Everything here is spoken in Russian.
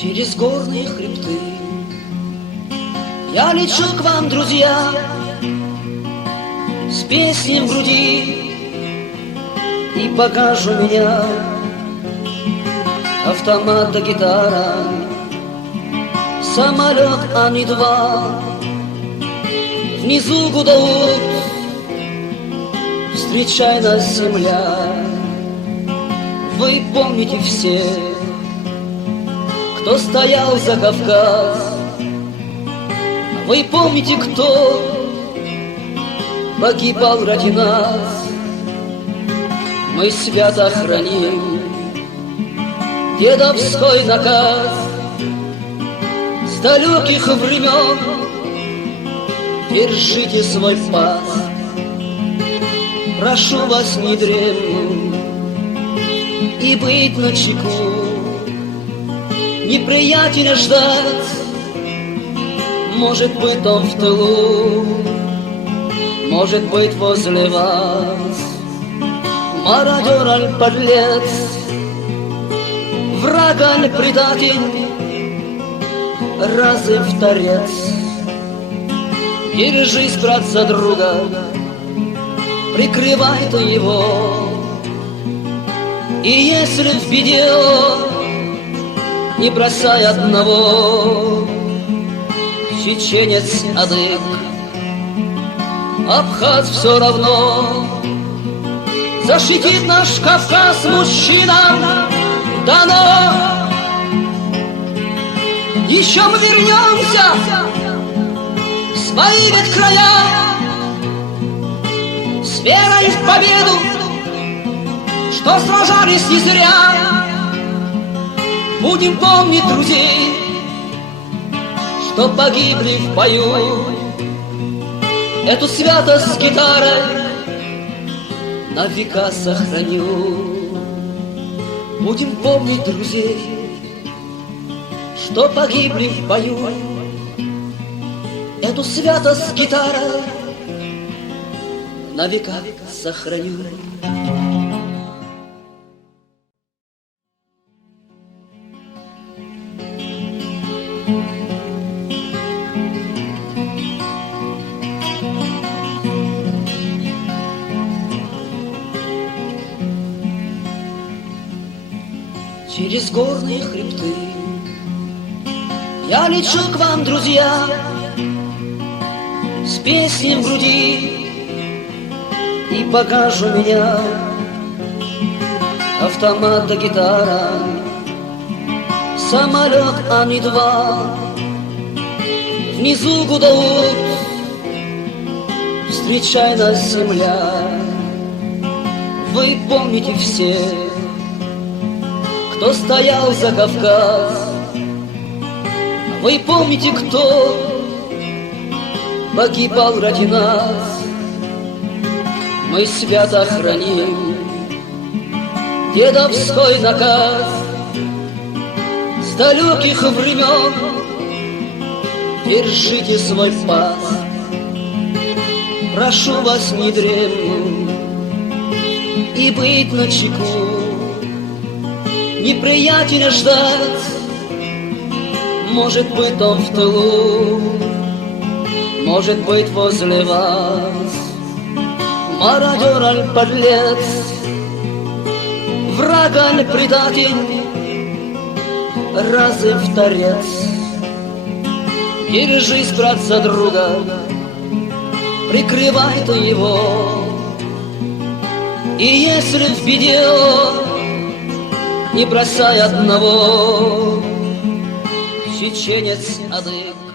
Через горные хребты я лечу к вам, друзья, с песней в груди, и покажу меня автомат да гитара, самолет Ан-2. Внизу гудоут, встречай нас, земля. Вы помните все, кто стоял за Кавказ. Вы помните, кто погибал ради нас. Мы свято храним дедовской наказ с далеких времен. Держите свой паз, прошу вас не дремнуть и быть начеку. Неприятеля ждать, может быть, он в тылу, может быть, возле вас. Мародер аль подлец, враг аль предатель, разы в торец. Держись, брат, за друга, прикрывай ты его. И если в беде, не бросай одного. Чеченец, адык, абхаз все равно. Защитит наш Кавказ мужчинам дано. Еще мы вернемся в свои ведь края с верой в победу, что сражались не зря. Будем помнить друзей, что погибли в бою. Эту святость с гитарой на века сохраню. Будем помнить друзей, что погибли в бою. Эту святость с гитарой на века сохраню. Через горные хребты я лечу к вам, друзья, с песней в груди, и покажу меня автомат да гитара, самолет Ан-2. Внизу гудоут, встречай нас, земля. Вы помните все, кто стоял за Кавказ. Вы помните, кто погибал ради нас. Мы свято храним дедовской наказ с далеких времен. Держите свой паз, прошу вас не дремнуть и быть начеку. Неприятеля ждать, может быть, он в тылу, может быть, возле вас. Мародер аль подлец, враг аль предатель, разы в торец. Держись, брат, за друга, прикрывай ты его. И если в беде, не бросай одного. Чеченец, адык.